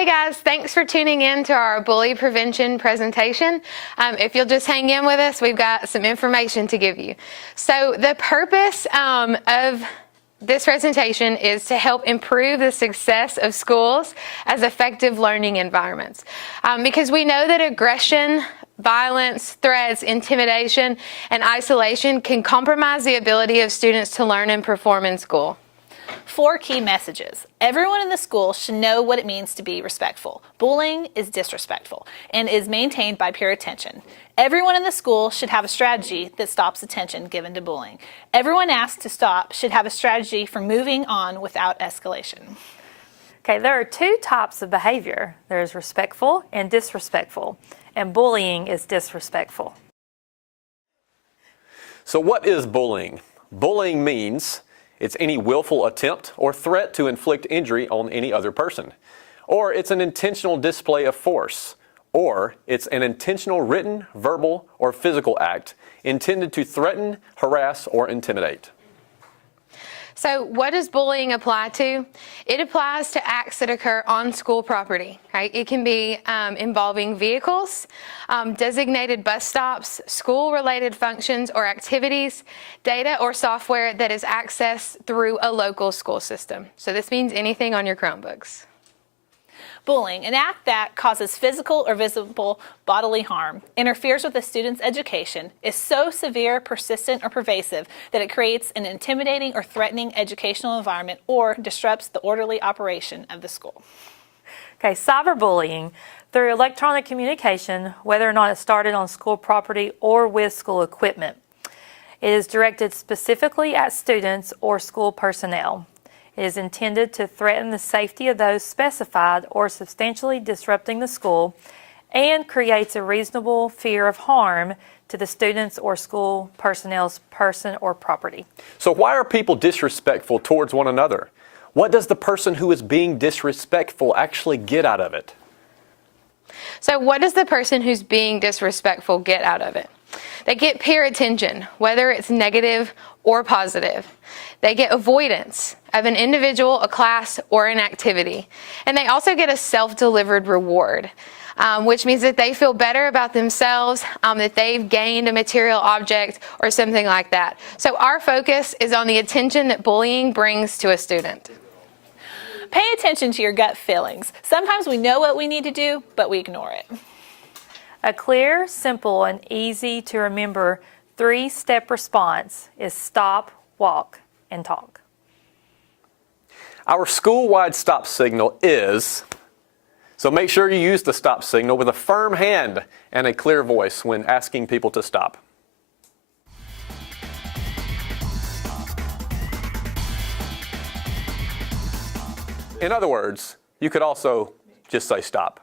Hey guys, thanks for tuning in to our bully prevention presentation. If you'll just hang in with us, we've got some information to give you. So the purpose of this presentation is to help improve the success of schools as effective learning environments. Because we know that aggression, violence, threats, intimidation, and isolation can compromise the ability of students to learn and perform in school. 4 key messages. Everyone in the school should know what it means to be respectful. Bullying is disrespectful and is maintained by peer attention. Everyone in the school should have a strategy that stops attention given to bullying. Everyone asked to stop should have a strategy for moving on without escalation. Okay, there are 2 types of behavior. There's respectful and disrespectful, and bullying is disrespectful. So what is bullying? Bullying means it's any willful attempt or threat to inflict injury on any other person. Or it's an intentional display of force. Or it's an intentional written, verbal, or physical act intended to threaten, harass, or intimidate. So what does bullying apply to? It applies to acts that occur on school property, right? It can be involving vehicles, designated bus stops, school-related functions or activities, data or software that is accessed through a local school system. So this means anything on your Chromebooks. Bullying, an act that causes physical or visible bodily harm, interferes with a student's education, is so severe, persistent, or pervasive that it creates an intimidating or threatening educational environment or disrupts the orderly operation of the school. Okay, cyberbullying, through electronic communication, whether or not it started on school property or with school equipment. It is directed specifically at students or school personnel. It is intended to threaten the safety of those specified or substantially disrupting the school and creates a reasonable fear of harm to the students or school personnel's person or property. So why are people disrespectful towards one another? What does the person who is being disrespectful actually get out of it? So what does the person who's being disrespectful get out of it? They get peer attention, whether it's negative or positive. They get avoidance of an individual, a class, or an activity. And they also get a self-delivered reward, which means that they feel better about themselves, that they've gained a material object or something like that. So our focus is on the attention that bullying brings to a student. Pay attention to your gut feelings. Sometimes we know what we need to do, but we ignore it. A clear, simple, and easy to remember 3-step response is stop, walk, and talk. Our school-wide stop signal is, so make sure you use the stop signal with a firm hand and a clear voice when asking people to stop. In other words, you could also just say stop.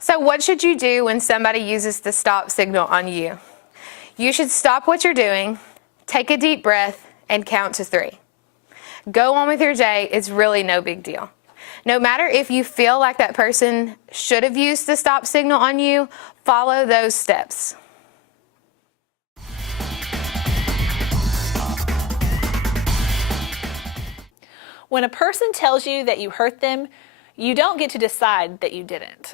So what should you do when somebody uses the stop signal on you? You should stop what you're doing, take a deep breath, and count to 3. Go on with your day. It's really no big deal. No matter if you feel like that person should have used the stop signal on you, follow those steps. When a person tells you that you hurt them, you don't get to decide that you didn't.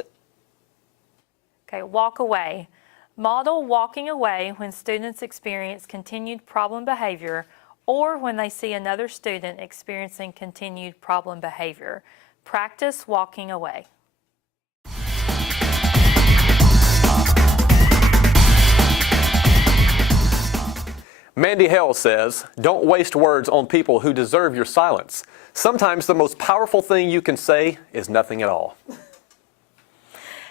Okay, walk away. Model walking away when students experience continued problem behavior or when they see another student experiencing continued problem behavior. Practice walking away. Mandy Hale says, don't waste words on people who deserve your silence. Sometimes the most powerful thing you can say is nothing at all.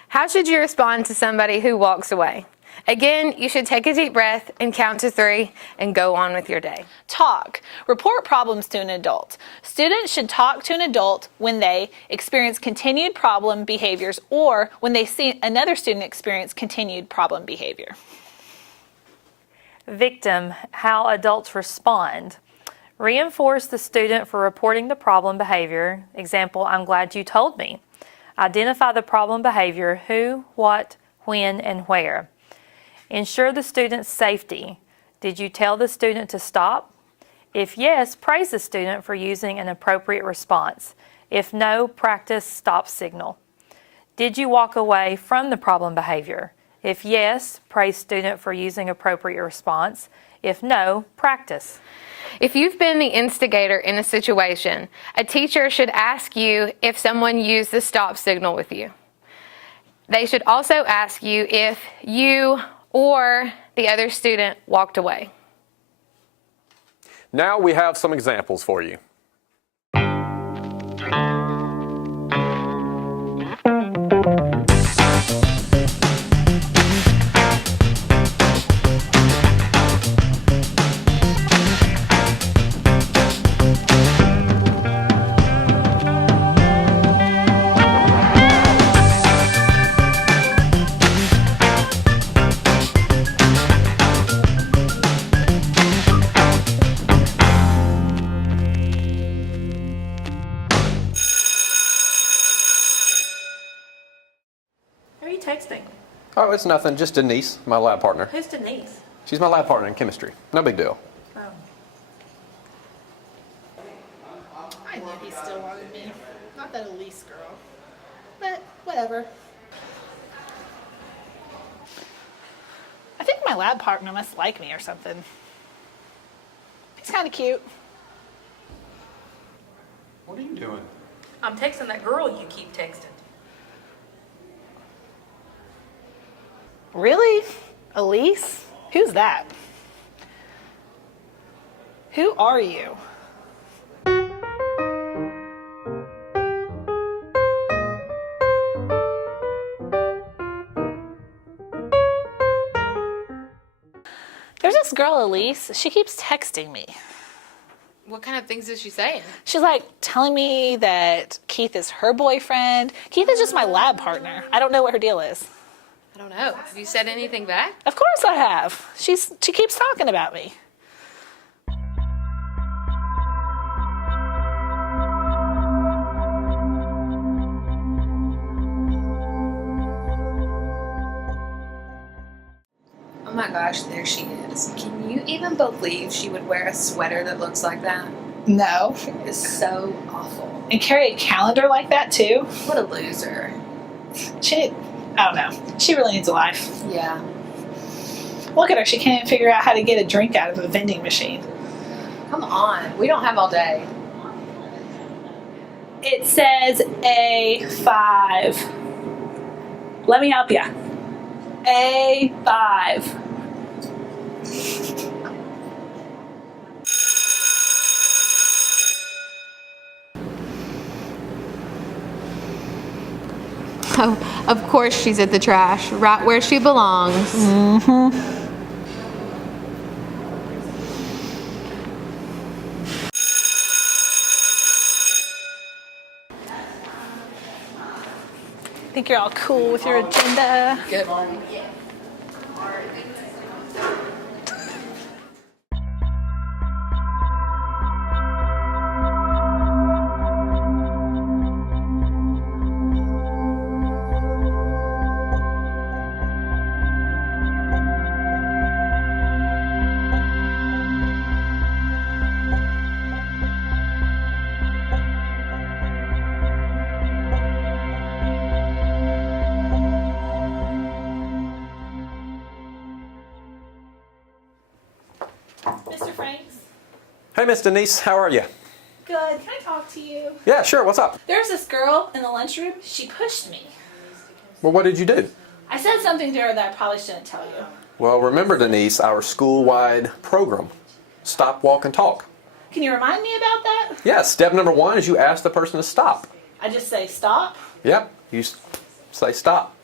How should you respond to somebody who walks away? Again, you should take a deep breath and count to 3 and go on with your day. Talk. Report problems to an adult. Students should talk to an adult when they experience continued problem behaviors or when they see another student experience continued problem behavior. Victim, how adults respond. Reinforce the student for reporting the problem behavior. Example, I'm glad you told me. Identify the problem behavior, who, what, when, and where. Ensure the student's safety. Did you tell the student to stop? If yes, praise the student for using an appropriate response. If no, practice stop signal. Did you walk away from the problem behavior? If yes, praise student for using appropriate response. If no, practice. If you've been the instigator in a situation, a teacher should ask you if someone used the stop signal with you. They should also ask you if you or the other student walked away. Now we have some examples for you. Who are you texting? Oh, it's nothing, just Denise, my lab partner. Who's Denise? She's my lab partner in chemistry. No big deal. Oh. I knew he still wanted me. Not that Elise girl. But whatever. I think my lab partner must like me or something. He's kind of cute. What are you doing? I'm texting that girl you keep texting. Really? Elise? Who's that? Who are you? There's this girl, Elise. She keeps texting me. What kind of things is she saying? She's like telling me that Keith is her boyfriend. Keith is just my lab partner. I don't know what her deal is. I don't know. Have you said anything back? Of course I have. She keeps talking about me. Oh my gosh, there she is. Can you even believe she would wear a sweater that looks like that? No. It's so awful. And carry a calendar like that too. What a loser. I don't know. She really needs a life. Yeah. Look at her. She can't even figure out how to get a drink out of a vending machine. Come on. We don't have all day. It says A5. Let me help you. A5. Oh, of course she's at the trash, right where she belongs. Think you're all cool with your agenda. Good. Mr. Franks. Hey, Miss Denise, how are you? Good. Can I talk to you? Yeah, sure, what's up? There's this girl in the lunchroom. She pushed me. Well, what did you do? I said something to her that I probably shouldn't tell you. Well, remember, Denise, our school-wide program. Stop, walk, and talk. Can you remind me about that? Yes, step number 1 is you ask the person to stop. I just say stop. Yep, you say stop.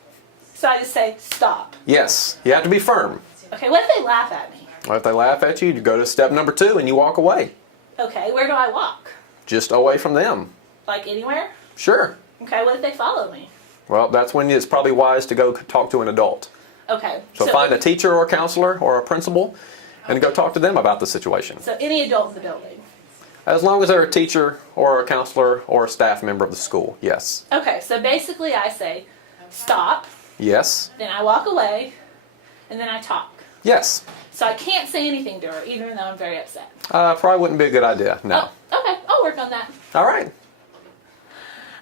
So I just say stop. Yes, you have to be firm. Okay, what if they laugh at me? Well, if they laugh at you, you go to step number 2 and you walk away. Okay, where do I walk? Just away from them. Like anywhere? Sure. Okay, what if they follow me? Well, that's when it's probably wise to go talk to an adult. Okay. So find a teacher or a counselor or a principal and go talk to them about the situation. So any adult in the building. As long as they're a teacher or a counselor or a staff member of the school, yes. Okay, so basically I say stop, Yes. then I walk away, and then I talk. Yes. So I can't say anything to her, even though I'm very upset. Probably wouldn't be a good idea, no. Oh, okay, I'll work on that. All right.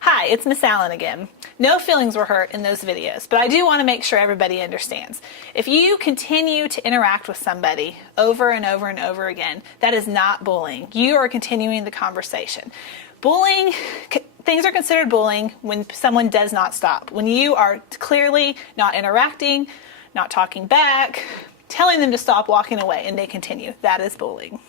Hi, it's Miss Allen again. No feelings were hurt in those videos, but I do want to make sure everybody understands. If you continue to interact with somebody over and over and over again, that is not bullying. You are continuing the conversation. Bullying, things are considered bullying when someone does not stop. When you are clearly not interacting, not talking back, telling them to stop walking away, and they continue. That is bullying.